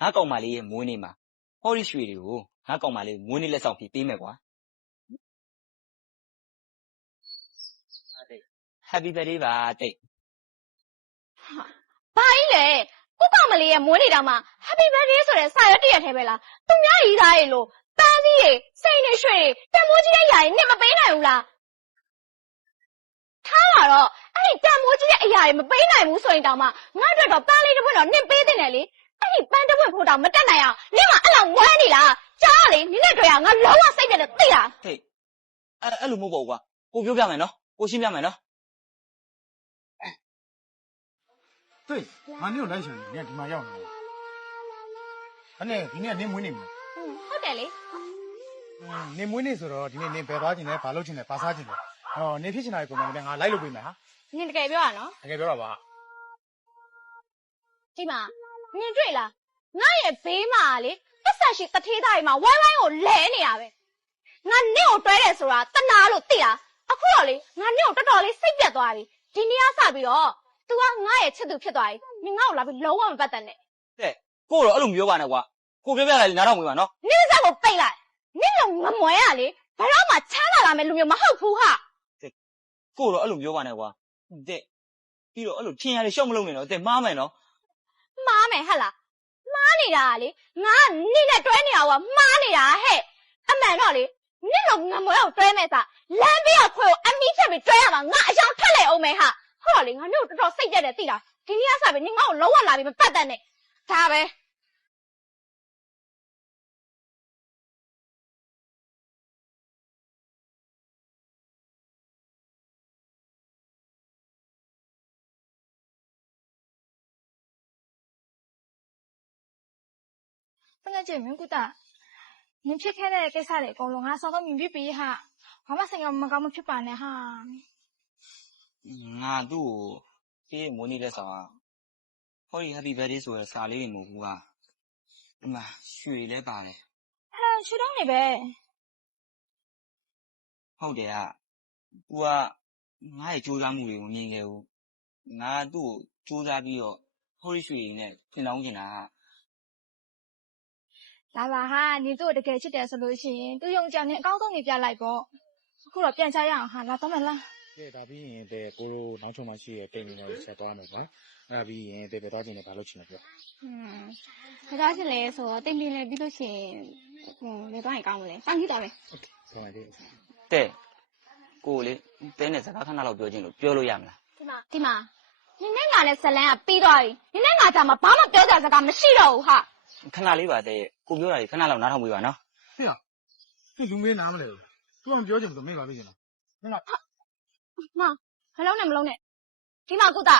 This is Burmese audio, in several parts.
ငါကောင်မလေးရဲ့မွေးနေ့မှာဟောဒီရွှေတွေကိုငါကောင်မလေးမွေးနေ့လက်ဆောင်ပေးမယ်ကွာ Happy birthday ပါတိတ် ဘာကြီးလဲကိုကောင်မလေးရဲ့မွေးနေ့တောင်မှ Happy birthday ဆိုတဲ့စာရွက်တရက်ထဲပဲလားသူများရေးသားရဲ့လို့ပန်းစည်းတွေစိန်တွေရွှေတွေတန်မိုးကြီးတဲ့အရာတွေနဲ့မပေးနိုင်ဘူးလားထားလာတော့အဲ့ဒီတန်မိုးကြီးတဲ့အရာတွေမပေးနိုင်ဘူးဆိုရင်တောင်မှငါတို့တော့ပန်းလေးတစ်ပွင့်တော့နင့်ပေးတင်တယ်လေအဲ့ဒီပန်းတစ်ပွင့်ဖို့တောင်မတက်နိုင်အောင်နင့်မအဲ့လောက်ဝမ်းနေလားကြားလေနင့်နဲ့တွေ့ရငါလုံးဝစိတ်ပြတ်တယ်သိလား ဟေးအဲ့လိုမဟုတ်ပါဘူးကွာကိုပြောပြမယ်နော်ကိုရှင်းပြမယ်နော် 对，俺没有来想，你看他妈要呢。俺呢，今年你没呢嘛？ ဟုတ်တယ်လေ 你没呢时候，今年你白花进来，八路进来，八沙进来。哦，你脾气那一个嘛，俺来路不买哈。 နင်တကယ်ပြောရနော် 那个不要吧？ ဒီမှာနင်တွေ့လားငါရဲ့ဘေးမှာလေပတ်ဆက်ရှိတထေးသားတွေမှာဝိုင်းဝိုင်းကိုလဲနေတာပဲငါနင့်ကိုတွဲတယ်ဆိုတာတနာလို့သိလားအခုတော့လေငါနင့်ကိုတော်တော်လေးစိတ်ပြတ်သွားပြီဒီနေ့ကစပြီးတော့ तू ကငါရဲ့ချစ်သူဖြစ်သွားပြီနင်ငါ့ကိုလာပြီးလုံးဝမပတ်သက်နဲ့ တဲ့ကိုတော့အဲ့လိုမျိုးပါနဲ့ကွာကိုပြောပြလိုက်လေနားတော့မဝင်ပါနော် နင်စက်ကိုပိတ်လိုက်နင်လုံးငမွဲရလေဘယ်တော့မှချမ်းသာလာမယ့်လူမျိုးမဟုတ်ဘူးဟာ ကိုတော့အဲ့လိုမျိုးပါနဲ့ကွာတဲ့ပြီးတော့အဲ့လိုထင်ရတယ်ရှော့မလုံးနဲ့နော်တဲ့မားမယ်နော် မှားမယ်ဟဟလားမှားနေတာကလေငါနင့်နဲ့တွဲနေတာကမှားနေတာဟဲ့အမှန်တော့လေနင့်လုံးငမွဲကိုတွဲမဲ့စားလမ်းပြီးတော့ခွေကိုအမီးချက်ပြီးတွဲရမှာငါအယောင်ထက်လေအောင်မယ်ဟာဟုတ်လေငါမျိုးတော်တော်စိတ်ကြက်တယ်သိလားဒီနေ့ကစပြီးနင်ငါ့ကိုလုံးဝလာပြီးမပတ်သက်နဲ့ဒါပဲ တကယ်ကြီးမင်းကတာနင်ဖြစ်ခဲ့တဲ့ကိစ္စတွေအကုန်လုံးငါစောတော့မြင်ပြပြီဟာဘာမှစိတ်မကောင်းမဖြစ်ပါနဲ့ဟာ ငါသူ့ကိုပေးမွေးနေ့လက်ဆောင်อ่ะဟောဒီ Happy birthday ဆိုတဲ့စာလေးတွေမဟုတ်ဘူးကွာဒီမှာရွှေလည်းပါတယ် ရှူတော့နေပဲ ဟုတ်တယ်อ่ะ तू ကငါ့ရဲ့ကြိုးစားမှုတွေကိုမြင်ခဲ့ဘူးငါသူ့ကိုကြိုးစားပြီးတော့ဟောဒီရွှေတွေနဲ့ထင်တောင်းချင်တာ လာပါဟာနင်တို့တကယ်ချစ်တယ်ဆိုလို့ရှိရင်သူယုံကြနဲ့အကောင်းဆုံးနေပြလိုက်ပေါ့အခုတော့ပြန်ချရအောင်ဟာလာတော့မလား 对，大比人在锅炉当初嘛是对面那些多那个，那比人在别当地的八路进来不？ ဒါကြချင်းလဲဆိုတော့တင်ပြလဲပြီးလို့ရှိရင်လေတော့ရင်ကောင်းမလဲတောင်းကြည့်တာပဲ 看完这个。 တဲ့ကိုလေတဲနဲ့စကားခဏလောက်ပြောချင်းလို့ပြောလို့ရမလား ဒီမှာနင်နဲ့ငါနဲ့ဇလန်းကပြီးသွားပြီနင်နဲ့ငါကြမှာဘာမှပြောကြစကားမရှိတော့ဘူးဟာ ခဏလေးပါတဲ့ကိုပြောတာကြီးခဏလောက်နားထောင်ပေးပါနော် 对呀，你有没拿没来？突然表情都没搞没劲了。那个， ဟာမလုံးနဲ့မလုံးနဲ့ဒီမှာကုသ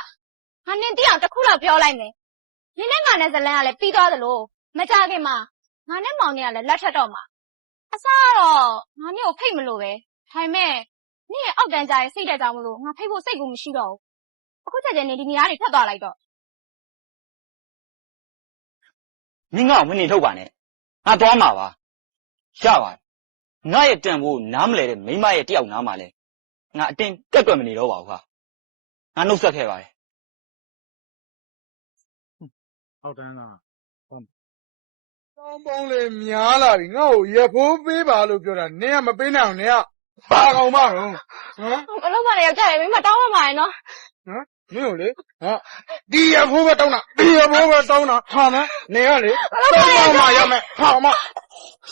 ငါနင်တိအောင်တစ်ခုတော့ပြောလိုက်မယ်နင်နဲ့ငါနဲ့ဇလန်းကလည်းပြီးသွားသလိုမကြခင်မှာငါနဲ့မောင်နဲ့ကလည်းလက်ထက်တော့မှာအစားကတော့ငါနဲ့ကိုဖိတ်မလို့ပဲဒါပေမဲ့နင်ရဲ့အောက်တန်းကြရဲ့စိတ်တက်ကြောင်မလို့ငါဖိတ်ဖို့စိတ်ကူမရှိတော့ဘူးအခုချက်ချင်းနေဒီနေရာတွေဖတ်သွားလိုက်တော့ မင်းငါ့ကိုမနေထုတ်ပါနဲ့ငါသွားမှာပါရပါတယ်ငါရဲ့တန်ဖို့နားမလဲတဲ့မိမရဲ့တယောက်နားမှာလဲငါအတင်းကက်ကွက်မနေတော့ပါဘူးဟာငါနှုတ်ဆက်ခဲ့ပါတယ် 好单啊。တောင်းပေါင်းလေများလာပြီငါ့ကိုရဖိုးပေးပါလို့ပြောတာနင်ကမပေးနိုင်အောင်နင်ကဘာကောင်မတော့ဟမ် အလုံးမနဲ့ယောက်ျားလေးမင်းမတောင်းမှမှာနော် ဟမ်မင်းကိုလေဟာဒီရဖိုးပဲတောင်းတာဒီရဖိုးပဲတောင်းတာဟာနော်နင်ကလေသုံးမမရမယ်ဟာမ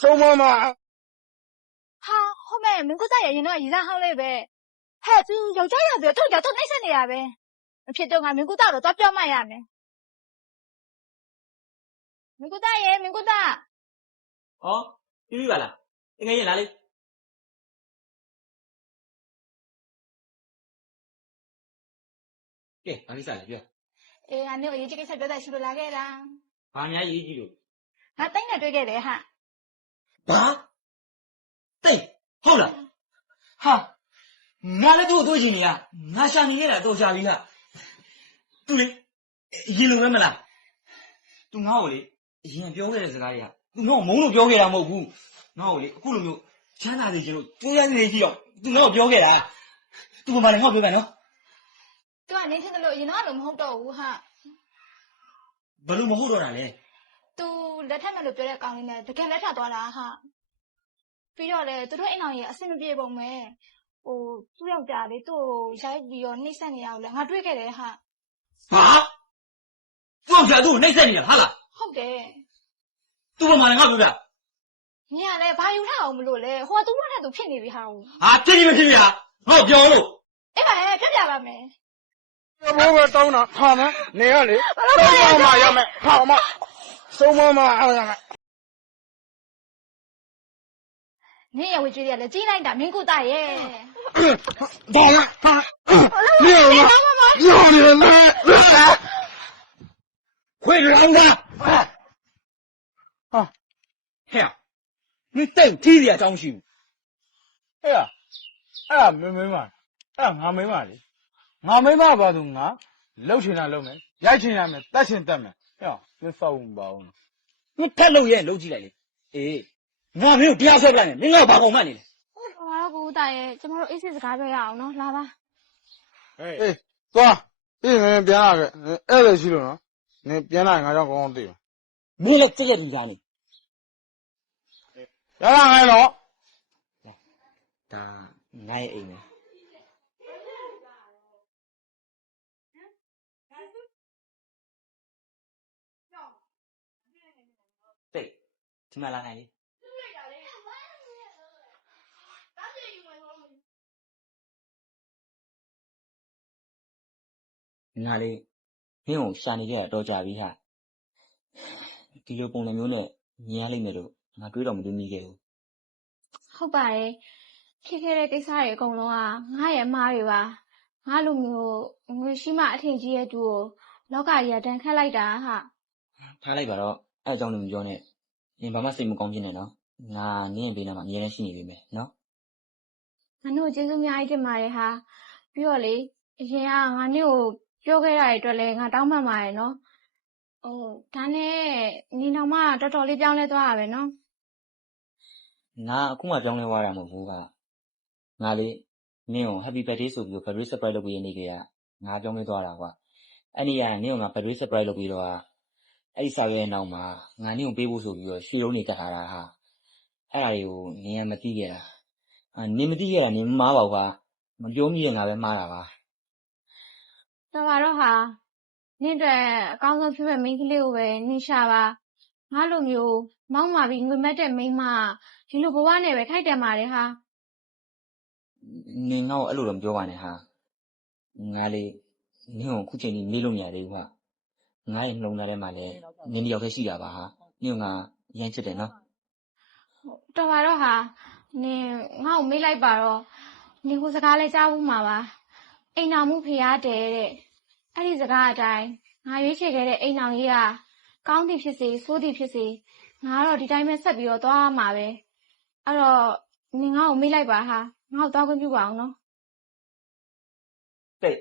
သုံးမမ ဟာဟုတ်မဲ့မင်းကတာရဲ့ရင်တော့ရည်စားဟောင်းလေးပဲဟဲ့သူယောက်ျားရဆိုတော့ကြောက်တော့နှိမ့်ဆက်နေရပဲမဖြစ်တော့ငါမင်းကတာတော့သွားပြောမှရမယ်မင်းကတာရဲ့မင်းကတာ ဟောပြီးပြီပါလားတကယ်ရင်လားလေကဲဘာလို့စလဲပြော အေးငါနေကိုရေးချစ်ကိစ္စပြောတာရှိလို့လာခဲ့တာ ဘာများရေးကြည့်လို့ ငါတိုင်းနဲ့တွေ့ခဲ့တယ်ဟာ ဘာတိတ်ဟုတ်လားဟာငါလည်းသူ့ကိုတွေ့ချင်နေရငါရှာနေရတာတော့ရှာပြီလားသူလေရင်လိုပဲမလားသူငါ့ကိုလေအရင်ပြောခဲ့တဲ့စကားတွေကသူငါ့ကိုမုန်းလို့ပြောခဲ့တာမဟုတ်ဘူးငါ့ကိုလေအခုလိုမျိုးချမ်းသာစေချင်လို့တွေးရနေကြည့်တော့သူငါ့ကိုပြောခဲ့တာသူကမှလည်းငါ့ကိုပြောမယ်နော် သူကနေထင်တယ်လို့ရင်တော့လို့မဟုတ်တော့ဘူးဟာ ဘယ်လိုမဟုတ်တော့တာလဲ သူ လက်ထက်မယ်လို့ပြောတဲ့ကောင်လေးနဲ့တကယ်လက်ထပ်သွားတာဟာပြီးတော့လေသူတို့အိမ်အောင်ကြီးအဆင်မပြေပုံပဲသူ့ယောက်ျားလေးသူ့ကိုရိုက်ပြီးတော့နှိမ့်ဆက်နေရအောင်လေငါတွေ့ခဲ့တယ်ဟာ ဘာကြောက်ကြသူ့နှိမ့်ဆက်နေတာဟာလား ဟုတ်တယ် သူ့ဘာမှလည်းငါပြောပြ ညလည်းဘာယူထားအောင်မလို့လဲဟိုကသူ့ဘက်နဲ့သူဖြစ်နေပြီဟာ ဟာဖြစ်နေမဖြစ်နေလားငါ့ပြောလို့ အဲ့ပါလေပြပြပါမယ် ဒီဘိုးပဲတောင်းတာဟာမနေရလေသုံးမမရမယ်ဟာမသုံးမမရမယ် နင်းရဝေးကြည့်ရလေကြီးလိုက်တာမင်းကုတရဲ့ ဘာလဲဟာနေရမရောနေလေ ခွေလောင်းတာ ဟာ ဟဲ့你等几点张修？ အဲ့ဒါမင်းမအဲ့ဒါငါမင်းမလေငါမင်းမဘာလို့ငါလှုပ်ချင်တာလှုပ်မယ်ရိုက်ချင်ရမယ်တတ်ချင်တတ်မယ်ဟဲ့မင်းစောက်မပါဘူး 你太老远老起来了。哎，我没有第二说不来呢，你老把我慢你了。 ဟောကုတရဲ့ကျမတို့အေးစစ်စကားပြောရအောင်နော်လာပါ အေးသွားပြီးမင်းပြန်လာခဲ့အဲ့လိုရှိလို့နော်နင်ပြန်လာငါကြောင့်ကောင်းကောင်းသိပါ 没了这个地方呢， ရလာငါတော့ 他爱爱呢。对，怎么拉来的？哪里？你用下你这多加一下。ဒီလိုပုံစံမျိုးနဲ့မြင်ရလိမ့်မယ်လို့ငါတွေးတော့မတွေးမိခဲ့ဘူး ဟုတ်ပါတယ်ဖြစ်ခဲ့တဲ့ကိစ္စတွေအကုန်လုံးကငါရဲ့အမားတွေပါငါလိုမျိုးငွေရှိမှအထင်ကြီးရဲ့သူကိုလောကကြီးကတန်ခတ်လိုက်တာဟာ ထားလိုက်ပါတော့အဲ့အကြောင်းလည်းမပြောနဲ့နင်ဘာမှစိတ်မကောင်းဖြစ်နေနော်ငါနင့်ဘေးနားမှာအမြဲတမ်းရှိနေပြီမယ်နော် ငါတို့ကျေးဇူးအများကြီးတင်ပါတယ်ဟာပြီးတော့လေအရင်ကငါနေ့ကိုပြောခဲ့ရတဲ့အတွက်လည်းငါတောင်းပန်ပါတယ်နော်ဒါနဲ့နေတော်မှတော်တော်လေးပြောင်းလဲသွားတာပဲနော် ငါအခုမှပြောင်းလဲသွားတာမဟုတ်ဘူးကငါလေးနင့်ကို happy birthday ဆိုပြီး birthday surprise လုပ်ပေးနေကြရငါပြောင်းလဲသွားတာကွာအဲ့ဒီကနင့်ကိုငါ birthday surprise လုပ်ပြီးတော့အဲ့ဒီစာရွက်ရဲ့နောက်မှာငါနင့်ကိုပေးဖို့ဆိုပြီးတော့ရွှေလုံးနေတက်ထားတာဟာအဲ့ဒါတွေကိုနင်ကမသိခဲ့တာနင်မသိခဲ့တာနင်မမားပါဘူးကွာမပြောမိရင်ငါပဲမှားတာပါ တော်ပါတော့ဟာနင့်အတွက်အကောင်းဆုံးဖြစ်မဲ့မိန်းကလေးကိုပဲနင့်ရှာပါငါလိုမျိုးမောင်းမာပြီးငွေမက်တဲ့မိန်းမဒီလိုဘဝနဲ့ပဲခိုက်တယ်ပါတယ်ဟာ နင်ငါ့ကိုအဲ့လိုတော့မပြောပါနဲ့ဟာငါလေးနင့်ကိုအခုချိန်ကြီးနေလို့မရသေးဘူးဟာငါရဲ့နှလုံးသားထဲမှာလည်းနင်တယောက်တည်းရှိတာပါဟာနင့်ကငါရမ်းချစ်တယ်နော် တော်ပါတော့ဟာနင်ငါ့ကိုမေးလိုက်ပါတော့နင်ဟိုစကားလဲကြားဘူးမှာပါအိမ်တော်မှုဖျားတယ်တဲ့အဲ့ဒီစကားအတိုင်းငါရွေးချယ်ခဲ့တဲ့အိမ်တော်ကြီးကကောင်းသည်ဖြစ်စေဆိုးသည်ဖြစ်စေငါကတော့ဒီတိုင်းပဲဆက်ပြီးတော့သွားမှာပဲအဲ့တော့နင်ငါ့ကိုမေးလိုက်ပါဟာငါ့ကိုသွားခွင့်ပြုပါအောင်နော် 对